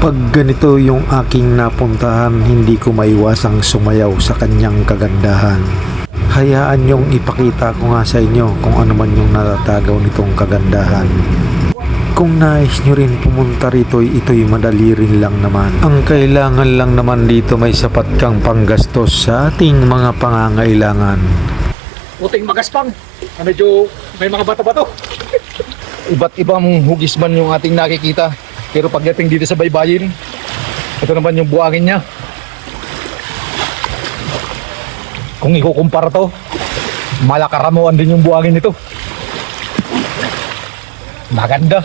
Pag ganito yung aking napuntahan, hindi ko maiwasang sumayaw sa kanyang kagandahan. Hayaan niyong ipakita ko nga sa inyo kung ano man yung natatagaw nitong kagandahan. Kung nais nyo rin pumunta rito, ito'y madali rin lang naman. Ang kailangan lang naman dito may sapat kang panggastos sa ating mga pangangailangan. Puting magaspang. Medyo may mga bato-bato. Iba't ibang hugis man yung ating nakikita. Pero pagdating dito sa baybayin, ito naman yung buhangin niya. Kung ikukumpara to, malakaramuan din yung buhangin nito. Maganda.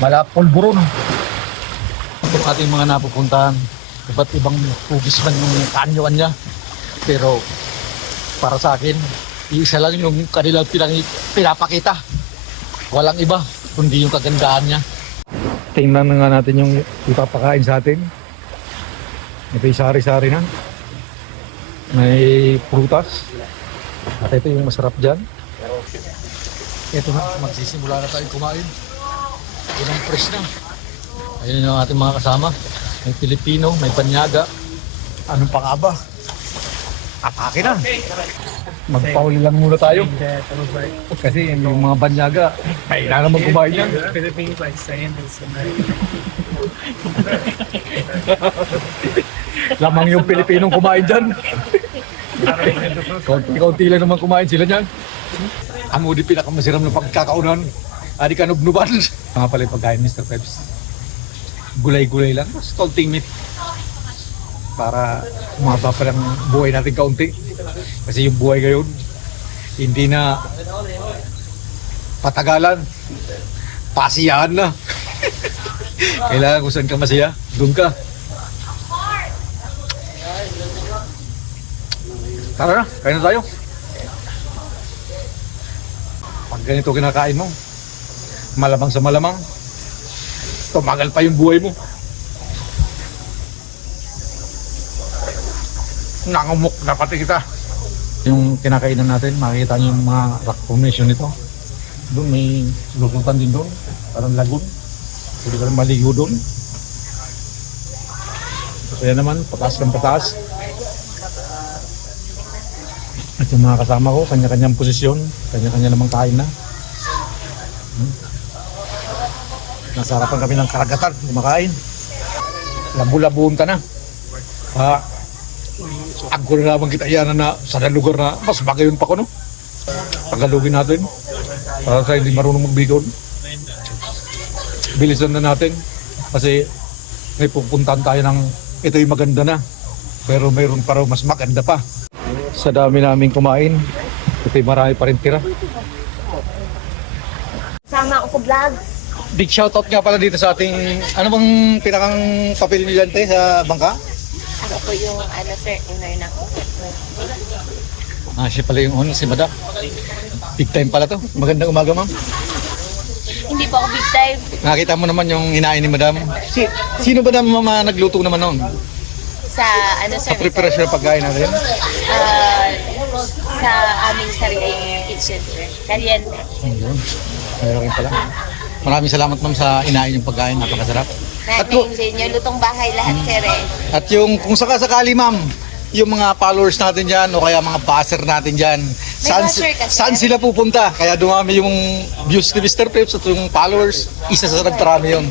Malapulburon. Itong ating mga napupuntahan, iba't ibang hugis man yung kaanyuan niya. Pero para sa akin, isa lang yung kanilang pinapakita. Walang iba, kundi yung kagandahan niya. Tingnan na nga natin yung ipapakain sa atin. Ito'y sari-sari na. May prutas. At ito yung masarap dyan. Ito na, magsisimula na tayong kumain. Ilang fresh na. Ayun yung ating mga kasama. May Pilipino, may Banyaga. Anong pa nga ba? Atake na. Magpauli lang muna tayo. Kasi yung mga Banyaga, ay na naman kumain yan. Lamang yung Pilipinong kumain dyan. Kaunti lang naman kumain sila dyan. Amo di pinakamasiram ng pagkakaunan. Adi ka nubnuban. Mga pala yung pagkain, Mr. Peps. Gulay-gulay lang. Mas kaunting meat. Para umaba pa lang buhay natin kaunti. Kasi yung buhay ngayon, hindi na patagalan. Pasiyahan na. Kailangan kung saan ka masaya, doon ka. Tara na, kain na tayo. Pag ganito kinakain mo, malamang sa malamang, tumagal pa yung buhay mo. Nangamok na pati kita. Yung kinakainan natin, makikita niyo yung mga rock formation nito. Doon may lukutan din doon, parang lagoon. Pwede ka rin maligo doon. Kaya naman, pataas ng pataas. At yung mga kasama ko, kanya-kanyang posisyon, kanya-kanya namang kain na. Nasa harapan kami ng karagatan, kumakain. Labu-labuon ka na. Agko na naman kita yan na sa lugar na mas bagayon pa ko, no? Tagalogin natin para sa hindi marunong magbigol. Bilisan na natin kasi may pupuntahan tayo ng ito'y maganda na pero mayroon pa raw mas maganda pa. Sa dami naming kumain, ito'y marami pa rin tira. Sama ako sa vlog. Big shoutout nga pala dito sa ating ano bang pinakang papel nyo dyan sa bangka? Ako po yung sir, owner na ako. Siya pala yung owner, si Madam. Big time pala to. Magandang umaga, ma'am. Hindi po ako big time. Nakita mo naman yung hinain ni Madam. Sino ba naman mga nagluto naman noon? Sa sir? Sa preparasyon ng pagkain natin? Sa aming sariling kitchen, sir. Caliente. Ayun. Mayroon rin pala. Maraming salamat, ma'am, sa inain yung pagkain. Napakasarap. Natin sa inyo, lutong bahay lahat, sir. At yung kung sakasakali, ma'am, yung mga followers natin dyan o kaya mga buzzer natin dyan, saan sila pupunta? Kaya dumami yung views ni Mr. Peps at yung followers, isa sa nagparami yun.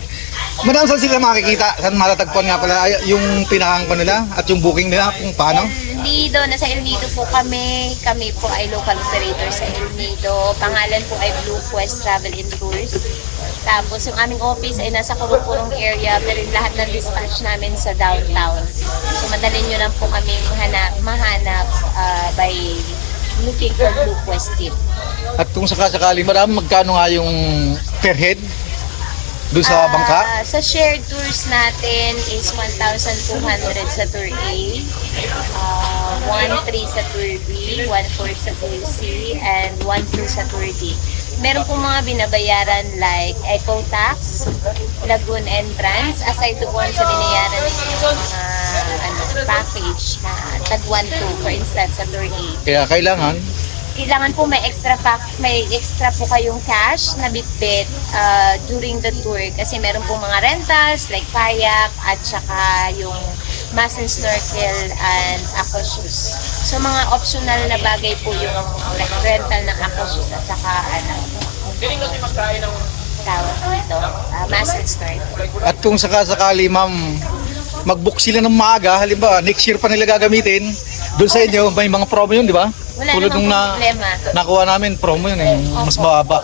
Madam, saan sila makikita? Saan matatagpuan nga pala yung pinakang pa nila at yung booking nila kung paano? Nido, nasa El Nido po kami. Kami po ay local operator sa El Nido. Pangalan po ay Blue Quest Travel and Tours. Tapos yung aming office ay nasa Kurupurong area, pero yung lahat ng dispatch namin sa downtown. So madali nyo lang po kami mahanap by looking for Blue Quest team. At kung sakasakali, madam, magkano nga yung per head doon sa bangka? Sa shared tours natin is 1,200 sa tour A, 1,300 sa tour B, 1,400 sa tour C, and 1,200 sa tour D. Meron pong mga binabayaran like Eco Tax, Lagoon Entrance, aside doon sa binayaran ninyong package na tag 1,200 for instance sa tour A. Kaya kailangan kailangan po may extra po kayong cash na bitbit during the tour kasi meron po mga rentals like kayak at saka yung mask and snorkel and aqua shoes. So mga optional na bagay po yung like rental ng aqua shoes at saka tawag dito, mask and snorkel. At kung sakasakali ma'am, mag-book sila ng maaga, halimbawa next year pa nila gagamitin, doon sa inyo may mga promo yun, di ba? Wala Tulad namang nung problema. nakuha namin, promo yun eh, mas mababa.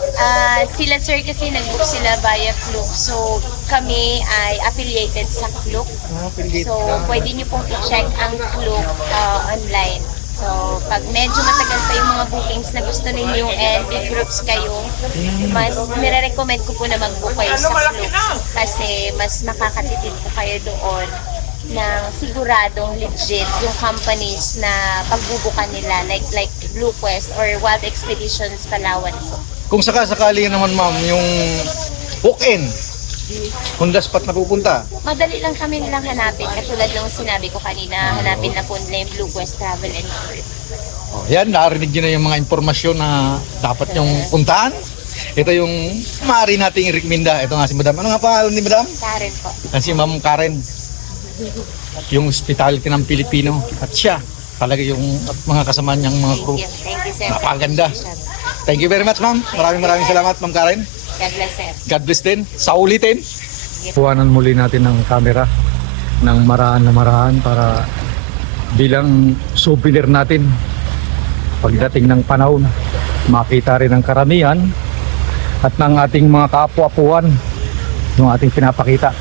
Sila sir kasi nag-book sila via Klook. So kami ay affiliated sa Klook. So pwede niyo pong i-check ang Klook online. So pag medyo matagal pa yung mga bookings na gusto ninyo and big groups kayo, mas nire-recommend ko po na mag-book kayo sa Klook kasi mas makakatipid po kayo doon ng siguradong legit yung companies na pagbubukan nila like Blue Quest or Wild Expeditions Palawan po. Kung sakasakali naman ma'am, yung walk-in, kung last spot na pupunta, Madali lang kami nilang hanapin. Katulad ng sinabi ko kanina, hanapin na po nila yung Blue Quest Travel and Tours. yan, narinig nyo na yung mga impormasyon na dapat yung puntahan. Ito yung maaari nating recommenda. Ito nga si Madam. Ano nga pangalan ni Madam? Karen po. Si Ma'am Karen. Yung hospitality ng Pilipino. At siya, talaga yung at mga kasama niyang mga crew. Thank you, sir. Napakaganda. Thank you very much, ma'am. Maraming salamat, Ma'am Karen. God bless, sir. God bless din. Sa ulitin. Kuhanan muli natin ng camera ng maraan na maraan para bilang souvenir natin pagdating ng panahon. Makita rin ang karamihan at ng ating mga kapwa-apuan yung ating pinapakita.